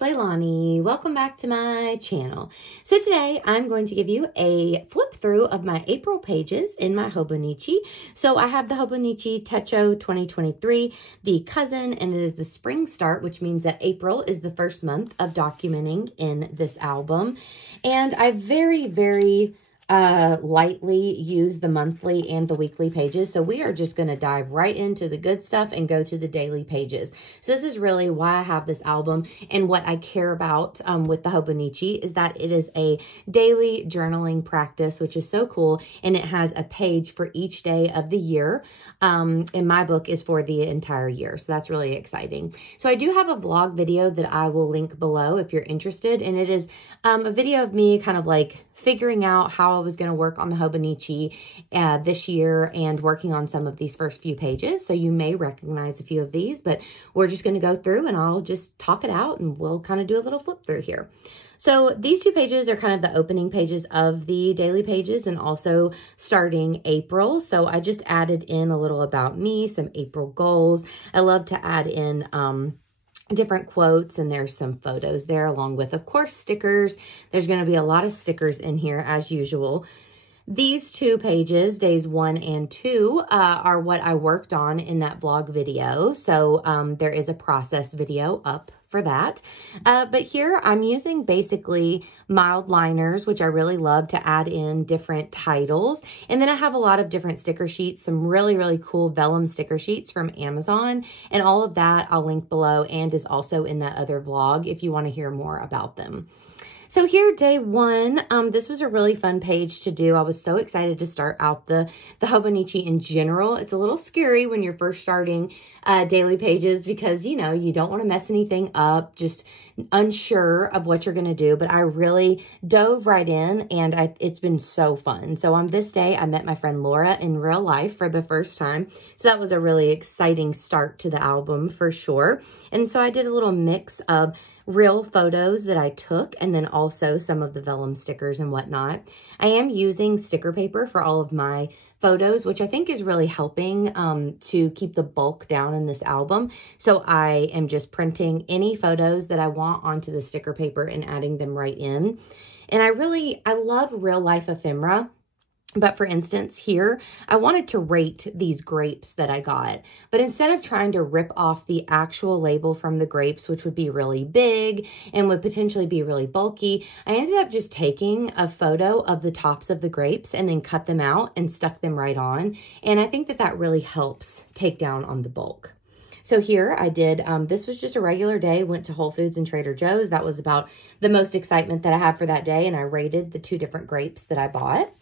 it's Leilani. Welcome back to my channel. So today I'm going to give you a flip through of my April pages in my Hobonichi. So I have the Hobonichi Techo 2023, the cousin, and it is the spring start, which means that April is the first month of documenting in this album. And I very lightly use the monthly and the weekly pages. So we are just going to dive right into the good stuff and go to the daily pages. So this is really why I have this album, and what I care about with the Hobonichi is that it is a daily journaling practice, which is so cool. And it has a page for each day of the year. In my book is for the entire year. So that's really exciting. So I do have a vlog video that I will link below if you're interested. And it is a video of me kind of like figuring out how I was going to work on the Hobonichi this year and working on some of these first few pages. So you may recognize a few of these, but we're just going to go through and I'll just talk it out and we'll kind of do a little flip through here. So these two pages are kind of the opening pages of the daily pages and also starting April. So I just added in a little about me, some April goals. I love to add in different quotes, and there's some photos there along with, of course, stickers. There's going to be a lot of stickers in here as usual. These two pages, days 1 and 2, are what I worked on in that vlog video. So there is a process video up for that. But here I'm using basically mild liners, which I really love to add in different titles. And then I have a lot of different sticker sheets, some really cool vellum sticker sheets from Amazon. And all of that I'll link below and is also in that other vlog if you want to hear more about them. So here, day 1, this was a really fun page to do. I was so excited to start out the Hobonichi in general. It's a little scary when you're first starting daily pages because, you know, you don't want to mess anything up, just unsure of what you're going to do. But I really dove right in and it's been so fun. So on this day, I met my friend Laura in real life for the first time. So that was a really exciting start to the album for sure. And so I did a little mix of real photos that I took and then also some of the vellum stickers and whatnot. I am using sticker paper for all of my photos, which I think is really helping to keep the bulk down in this album. So I am just printing any photos that I want onto the sticker paper and adding them right in. And I love real life ephemera. But for instance, here, I wanted to rate these grapes that I got. But instead of trying to rip off the actual label from the grapes, which would be really big and would potentially be really bulky, I ended up just taking a photo of the tops of the grapes and then cut them out and stuck them right on. And I think that that really helps take down on the bulk. So here I did, this was just a regular day, went to Whole Foods and Trader Joe's. That was about the most excitement that I had for that day. And I rated the 2 different grapes that I bought.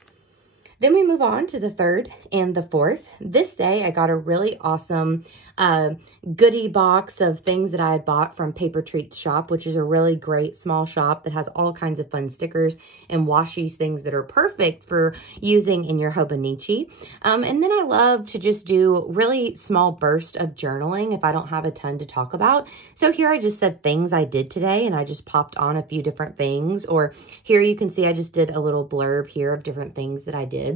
Then we move on to the 3rd and the 4th. This day, I got a really awesome goodie box of things that I had bought from Paper Treats Shop, which is a really great small shop that has all kinds of fun stickers and washies, things that are perfect for using in your Hobonichi. And then I love to just do really small bursts of journaling if I don't have a ton to talk about. So here I just said things I did today, and I just popped on a few different things. Or here you can see I just did a little blurb here of different things that I did.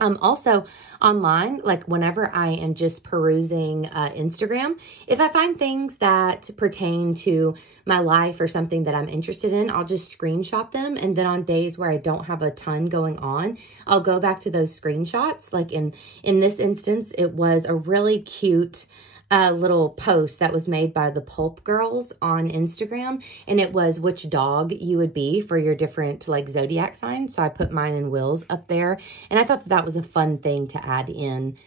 Also online, like whenever I am just perusing Instagram, if I find things that pertain to my life or something that I'm interested in, I'll just screenshot them. And then on days where I don't have a ton going on, I'll go back to those screenshots. Like in this instance, it was a really cute little post that was made by the Pulp Girls on Instagram, and it was which dog you would be for your different like zodiac signs. So I put mine and Will's up there, and I thought that was a fun thing to add in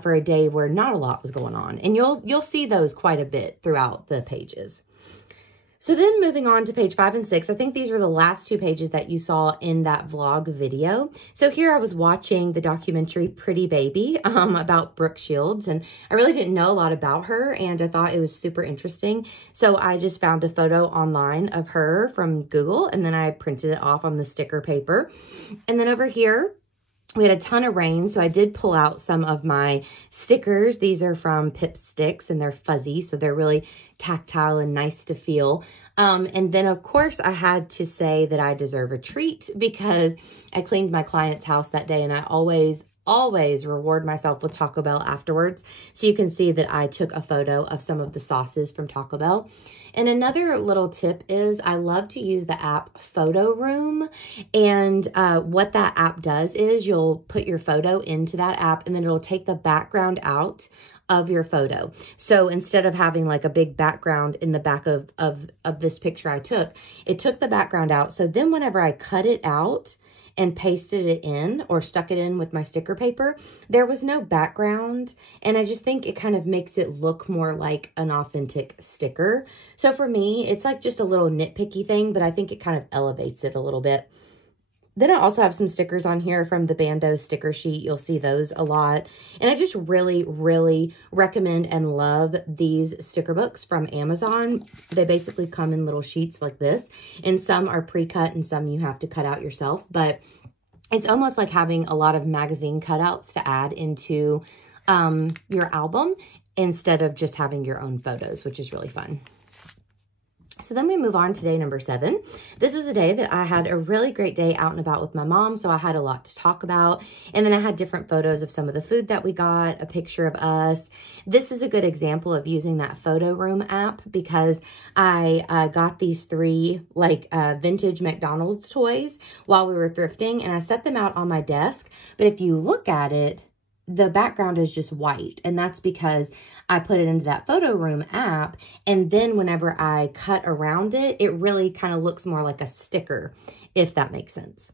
for a day where not a lot was going on, and you'll see those quite a bit throughout the pages. So then moving on to page 5 and 6, I think these were the last 2 pages that you saw in that vlog video. So here I was watching the documentary Pretty Baby about Brooke Shields, and I really didn't know a lot about her, and I thought it was super interesting. So I just found a photo online of her from Google, and then I printed it off on the sticker paper. And then over here, we had a ton of rain, so I did pull out some of my stickers. These are from Pip Sticks, and they're fuzzy, so they're really tactile and nice to feel. And then, of course, I had to say that I deserve a treat because I cleaned my client's house that day, and I always reward myself with Taco Bell afterwards. So you can see that I took a photo of some of the sauces from Taco Bell. And another little tip is I love to use the app Photo Room. And what that app does is you'll put your photo into that app and then it'll take the background out of your photo. So instead of having like a big background in the back of this picture I took, it took the background out. So then whenever I cut it out and pasted it in or stuck it in with my sticker paper, there was no background. And I just think it kind of makes it look more like an authentic sticker. So for me, it's like just a little nitpicky thing, but I think it kind of elevates it a little bit. Then I also have some stickers on here from the Bando sticker sheet. You'll see those a lot. And I just really, really recommend and love these sticker books from Amazon. They basically come in little sheets like this. And some are pre-cut and some you have to cut out yourself. But it's almost like having a lot of magazine cutouts to add into your album instead of just having your own photos, which is really fun. So then we move on to day number 7. This was a day that I had a really great day out and about with my mom, so I had a lot to talk about. And then I had different photos of some of the food that we got, a picture of us. This is a good example of using that Photo Room app because I got these 3 like vintage McDonald's toys while we were thrifting, and I set them out on my desk. But if you look at it, the background is just white, and that's because I put it into that Photo Room app, and then whenever I cut around it, it really kind of looks more like a sticker, if that makes sense.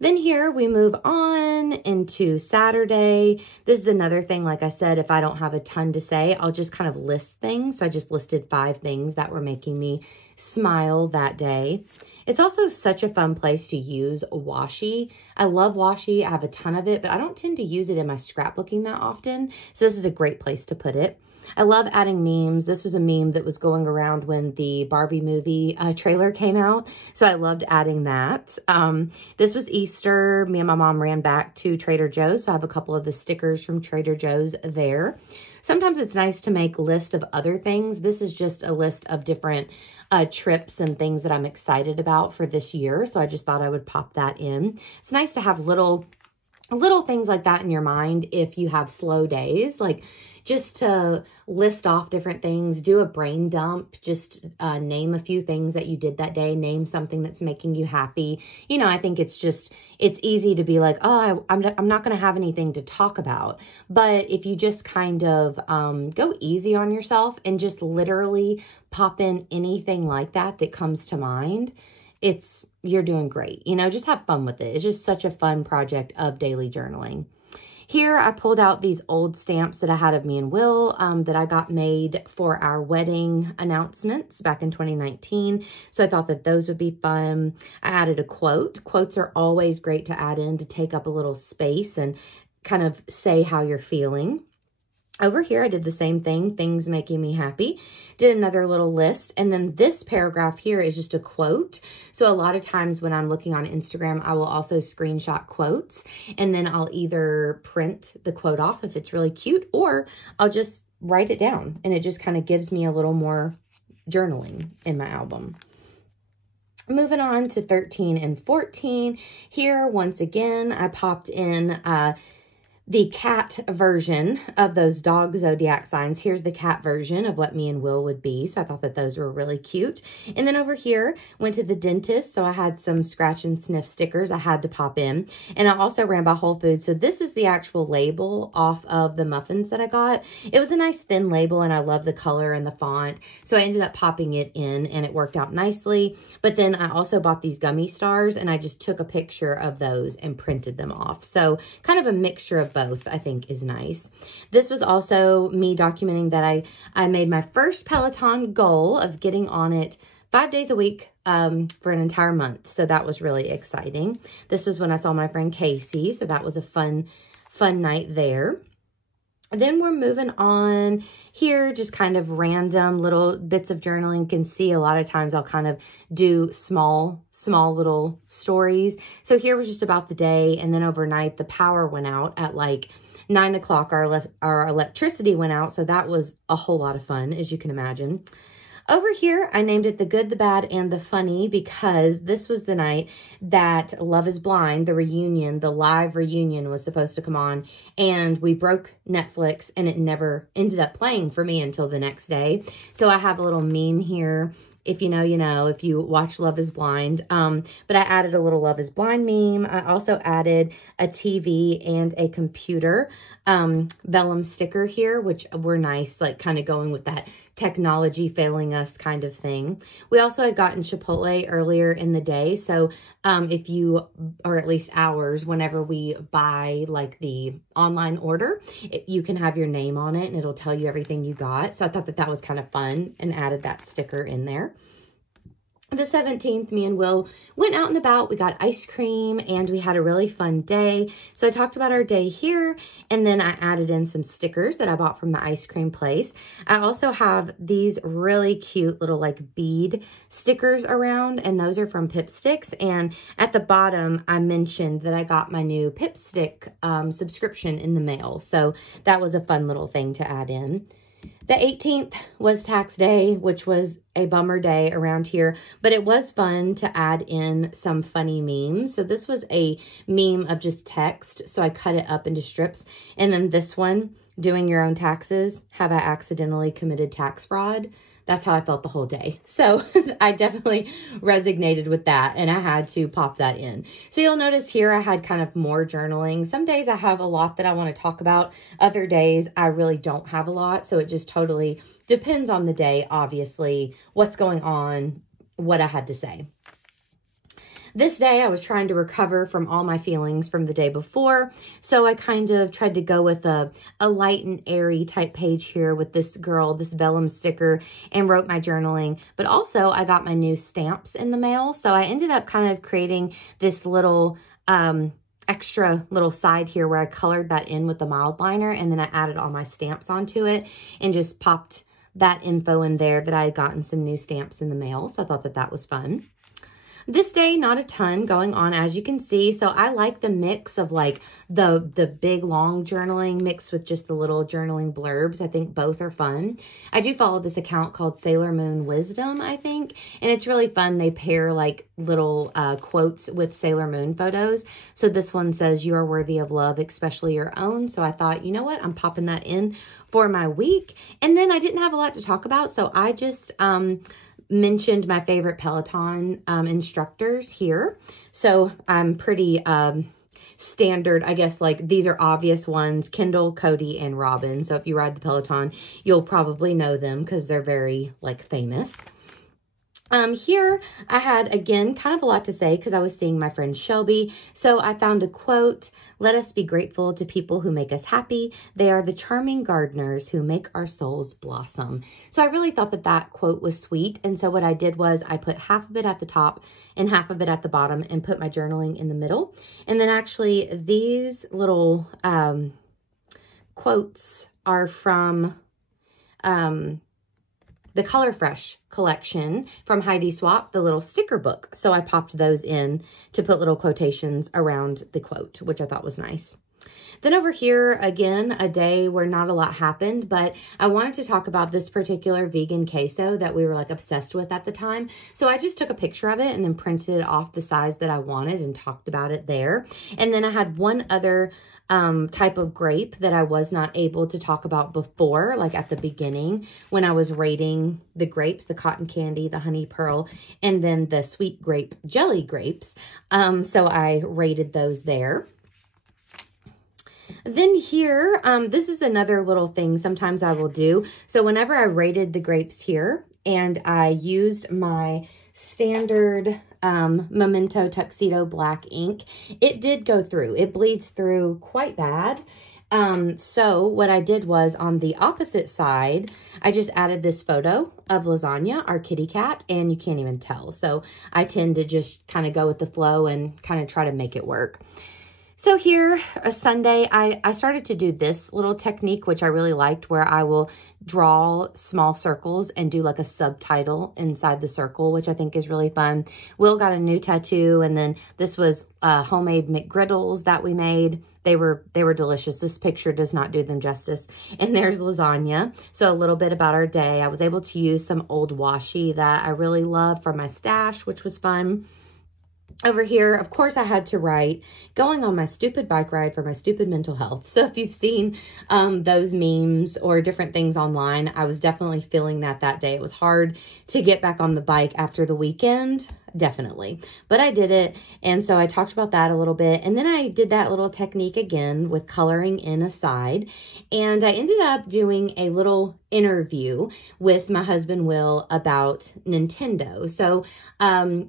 Then here we move on into Saturday. This is another thing, like I said, if I don't have a ton to say, I'll just kind of list things. So I just listed 5 things that were making me smile that day. It's also such a fun place to use washi. I love washi. I have a ton of it, but I don't tend to use it in my scrapbooking that often. So this is a great place to put it. I love adding memes. This was a meme that was going around when the Barbie movie trailer came out. So I loved adding that. This was Easter. Me and my mom ran back to Trader Joe's. So I have a couple of the stickers from Trader Joe's there. Sometimes it's nice to make lists of other things. This is just a list of different trips and things that I'm excited about for this year. So I just thought I would pop that in. It's nice to have little things like that in your mind if you have slow days, like just to list off different things, do a brain dump, just name a few things that you did that day, name something that's making you happy. You know, I think it's easy to be like, oh, I'm not going to have anything to talk about. But if you just kind of go easy on yourself and just literally pop in anything like that that comes to mind, you're doing great. You know, just have fun with it. It's just such a fun project of daily journaling. Here, I pulled out these old stamps that I had of me and Will that I got made for our wedding announcements back in 2019. So I thought that those would be fun. I added a quote. Quotes are always great to add in to take up a little space and kind of say how you're feeling. Over here, I did the same thing, things making me happy. Did another little list. And then this paragraph here is just a quote. So a lot of times when I'm looking on Instagram, I will also screenshot quotes. And then I'll either print the quote off if it's really cute, or I'll just write it down. And it just kind of gives me a little more journaling in my album. Moving on to 13 and 14. Here, once again, I popped in the cat version of those dog zodiac signs. Here's the cat version of what me and Will would be. So I thought that those were really cute. And then over here, went to the dentist. So I had some scratch and sniff stickers I had to pop in. And I also ran by Whole Foods. So this is the actual label off of the muffins that I got. It was a nice thin label and I love the color and the font. So I ended up popping it in and it worked out nicely. But then I also bought these gummy stars and I just took a picture of those and printed them off. So kind of a mixture of both, I think, is nice. This was also me documenting that I made my first Peloton goal of getting on it 5 days a week for an entire month. So that was really exciting. This was when I saw my friend Casey. So that was a fun night there. Then we're moving on here, just kind of random little bits of journaling. You can see a lot of times I'll kind of do small little stories. So here was just about the day. And then overnight, the power went out at like 9 o'clock. Our electricity went out. So that was a whole lot of fun, as you can imagine. Over here, I named it The Good, the Bad, and the Funny because this was the night that Love is Blind, the reunion, the live reunion was supposed to come on, and we broke Netflix and it never ended up playing for me until the next day. So I have a little meme here. If you know, you know, if you watch Love is Blind. But I added a little Love is Blind meme. I also added a TV and a computer vellum sticker here, which were nice, like kind of going with that technology failing us kind of thing. We also had gotten Chipotle earlier in the day. So if you, or at least ours, whenever we buy like the online order, you can have your name on it and it'll tell you everything you got. So I thought that that was kind of fun and added that sticker in there. The 17th, me and Will went out and about. We got ice cream and we had a really fun day. So I talked about our day here and then I added in some stickers that I bought from the ice cream place. I also have these really cute little like bead stickers around and those are from Pip Sticks. And at the bottom, I mentioned that I got my new Pip Stick subscription in the mail. So that was a fun little thing to add in. The 18th was tax day, which was a bummer day around here, but it was fun to add in some funny memes. So this was a meme of just text. So I cut it up into strips. And then this one, doing your own taxes. Have I accidentally committed tax fraud? That's how I felt the whole day. So I definitely resonated with that and I had to pop that in. So you'll notice here I had kind of more journaling. Some days I have a lot that I want to talk about. Other days I really don't have a lot. So it just totally depends on the day, obviously, what's going on, what I had to say. This day, I was trying to recover from all my feelings from the day before. So I kind of tried to go with a light and airy type page here with this girl, this vellum sticker, and wrote my journaling. But also, I got my new stamps in the mail. So I ended up kind of creating this little extra little side here where I colored that in with the mild liner. And then I added all my stamps onto it and just popped that info in there that I had gotten some new stamps in the mail. So I thought that that was fun. This day, not a ton going on, as you can see. So I like the mix of like the big long journaling mixed with just the little journaling blurbs. I think both are fun. I do follow this account called Sailor Moon Wisdom, I think. And it's really fun. They pair like little quotes with Sailor Moon photos. So this one says, "You are worthy of love, especially your own." So I thought, you know what? I'm popping that in for my week. And then I didn't have a lot to talk about. So I just mentioned my favorite Peloton instructors here. So I'm pretty standard, I guess, like these are obvious ones, Kendall, Cody, and Robin. So if you ride the Peloton, you'll probably know them because they're very like famous. Here I had, again, kind of a lot to say because I was seeing my friend Shelby. So I found a quote, "Let us be grateful to people who make us happy. They are the charming gardeners who make our souls blossom." So I really thought that that quote was sweet. And so what I did was I put half of it at the top and half of it at the bottom and put my journaling in the middle. And then actually these little quotes are from the Color Fresh collection from Heidi Swapp, the little sticker book. So I popped those in to put little quotations around the quote, which I thought was nice. Then over here, again, a day where not a lot happened, but I wanted to talk about this particular vegan queso that we were like obsessed with at the time. So I just took a picture of it and then printed it off the size that I wanted and talked about it there. And then I had one other type of grape that I was not able to talk about before, like at the beginning when I was rating the grapes, the cotton candy, the honey pearl, and then the sweet grape jelly grapes. So I rated those there. Then here, this is another little thing sometimes I will do. So whenever I rated the grapes here and I used my standard Memento Tuxedo black ink, it did go through. It bleeds through quite bad. So what I did was on the opposite side, I just added this photo of Lasagna, our kitty cat, and you can't even tell. So I tend to just kind of go with the flow and kind of try to make it work. So here, a Sunday, I started to do this little technique, which I really liked, where I will draw small circles and do like a subtitle inside the circle, which I think is really fun. Will got a new tattoo, and then this was homemade McGriddles that we made. They were delicious. This picture does not do them justice. And there's lasagna. So a little bit about our day. I was able to use some old washi that I really love from my stash, which was fun. Over here, of course, I had to write, going on my stupid bike ride for my stupid mental health. So if you've seen those memes or different things online, I was definitely feeling that day. It was hard to get back on the bike after the weekend, definitely. But I did it, and so I talked about that a little bit. And then I did that little technique again with coloring in a side. And I ended up doing a little interview with my husband, Will, about Nintendo. So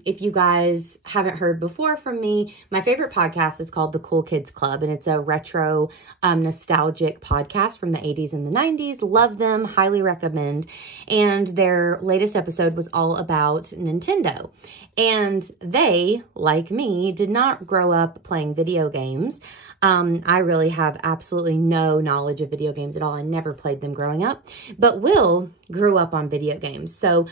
if you guys haven't heard before from me, my favorite podcast is called The Cool Kids Club, and it's a retro nostalgic podcast from the 80s and the 90s. Love them, highly recommend. And their latest episode was all about Nintendo. And they, like me, did not grow up playing video games. I really have absolutely no knowledge of video games at all. I never played them growing up. But Will grew up on video games. So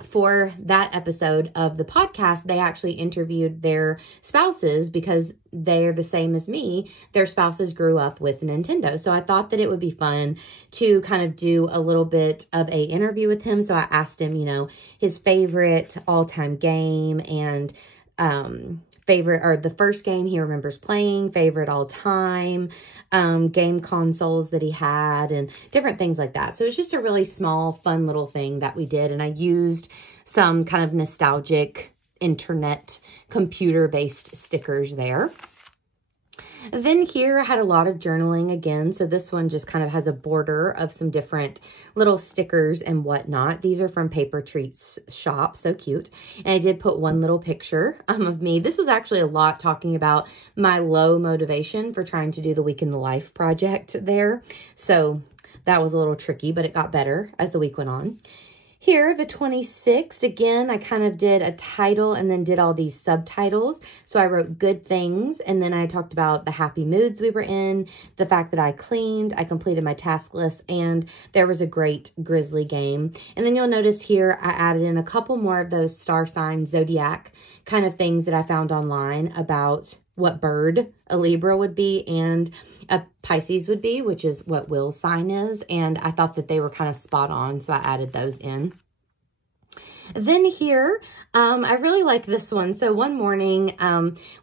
for that episode of the podcast, they actually interviewed their spouses because they're the same as me. Their spouses grew up with Nintendo. So I thought that it would be fun to kind of do a little bit of a interview with him. So I asked him, you know, his favorite all-time game and favorite, or the first game he remembers playing, favorite all-time game consoles that he had, and different things like that. So it was just a really small, fun little thing that we did. And I used some kind of nostalgic internet computer-based stickers there. Then here I had a lot of journaling again. So this one just kind of has a border of some different little stickers and whatnot. These are from Paper Treats shop. So cute. And I did put one little picture of me. This was actually a lot talking about my low motivation for trying to do the Week in the Life project there. So that was a little tricky, but it got better as the week went on. Here, the 26th, again, I kind of did a title and then did all these subtitles. So I wrote good things, and then I talked about the happy moods we were in, the fact that I cleaned, I completed my task list, and there was a great grizzly game. And then you'll notice here, I added in a couple more of those star sign zodiac kind of things that I found online about what bird a Libra would be and a Pisces would be, which is what Will's sign is. And I thought that they were kind of spot on, so I added those in. Then here, I really like this one. So one morning,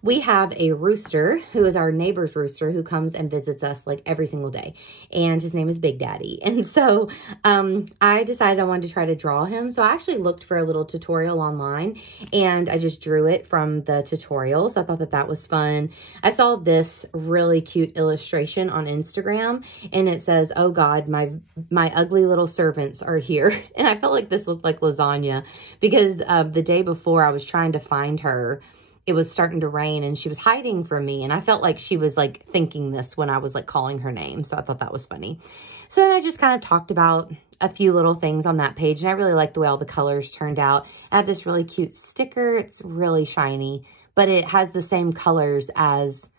we have a rooster who is our neighbor's rooster who comes and visits us like every single day. And his name is Big Daddy. And so I decided I wanted to try to draw him. So I actually looked for a little tutorial online and I just drew it from the tutorial. So I thought that that was fun. I saw this really cute illustration on Instagram and it says, "Oh God, my ugly little servants are here." And I felt like this looked like lasagna, because the day before I was trying to find her, it was starting to rain and she was hiding from me. And I felt like she was like thinking this when I was like calling her name. So I thought that was funny. So then I just kind of talked about a few little things on that page. And I really liked the way all the colors turned out. I had this really cute sticker. It's really shiny, but it has the same colors as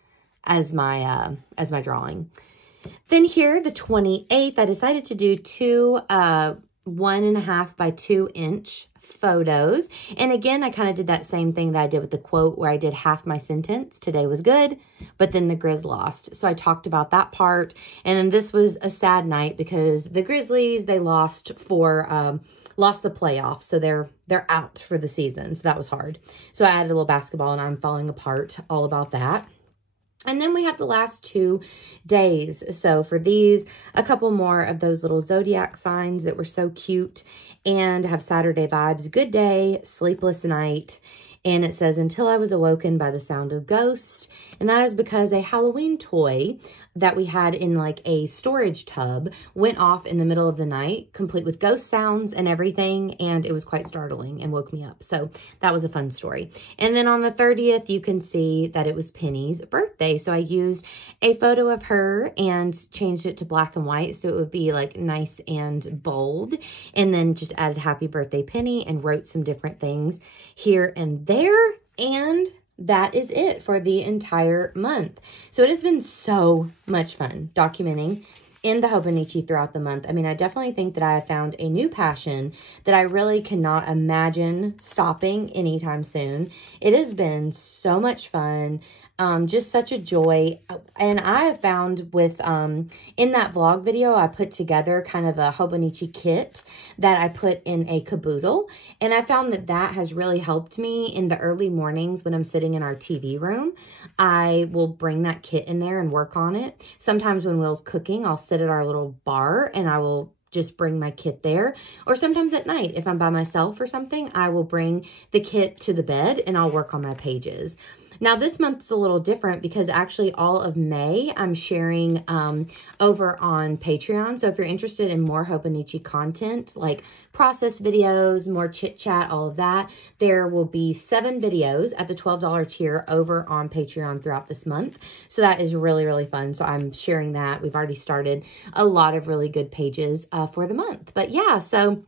my drawing. Then here, the 28th, I decided to do two 1.5 by 2 inch photos. And again, I kind of did that same thing that I did with the quote where I did half my sentence. Today was good, but then the Grizz lost. So I talked about that part. And then this was a sad night because the Grizzlies, they lost the playoffs. So they're out for the season. So that was hard. So I added a little basketball and I'm falling apart, all about that. And then we have the last 2 days. So for these, a couple more of those little zodiac signs that were so cute and have Saturday vibes. Good day, sleepless night. And it says, "Until I was awoken by the sound of ghosts." And that is because a Halloween toy that we had in like a storage tub went off in the middle of the night, complete with ghost sounds and everything. And it was quite startling and woke me up. So that was a fun story. And then on the 30th, you can see that it was Penny's birthday. So I used a photo of her and changed it to black and white so it would be like nice and bold. And then just added "Happy Birthday, Penny," and wrote some different things here and there. And that is it for the entire month. So it has been so much fun documenting in the Hobonichi throughout the month. I mean, I definitely think that I have found a new passion that I really cannot imagine stopping anytime soon. It has been so much fun. Just such a joy. And I have found with, in that vlog video, I put together kind of a Hobonichi kit that I put in a caboodle. And I found that that has really helped me in the early mornings when I'm sitting in our TV room. I will bring that kit in there and work on it. Sometimes when Will's cooking, I'll sit at our little bar and I will just bring my kit there. Or sometimes at night, if I'm by myself or something, I will bring the kit to the bed and I'll work on my pages. Now, this month's a little different because actually all of May I'm sharing over on Patreon. So if you're interested in more Hobonichi content, like process videos, more chit chat, all of that, there will be 7 videos at the $12 tier over on Patreon throughout this month. So that is really, really fun. So I'm sharing that. We've already started a lot of really good pages for the month. But yeah, so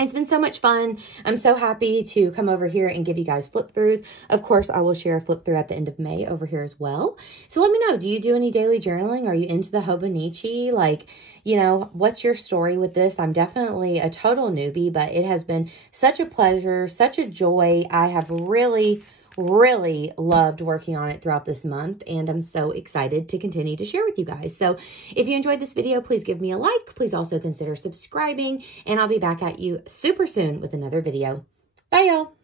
it's been so much fun. I'm so happy to come over here and give you guys flip throughs. Of course, I will share a flip through at the end of May over here as well. So let me know, do you do any daily journaling? Are you into the Hobonichi? Like, you know, what's your story with this? I'm definitely a total newbie, but it has been such a pleasure, such a joy. I have really loved working on it throughout this month, and I'm so excited to continue to share with you guys. So if you enjoyed this video, please give me a like. Please also consider subscribing, and I'll be back at you super soon with another video. Bye, y'all.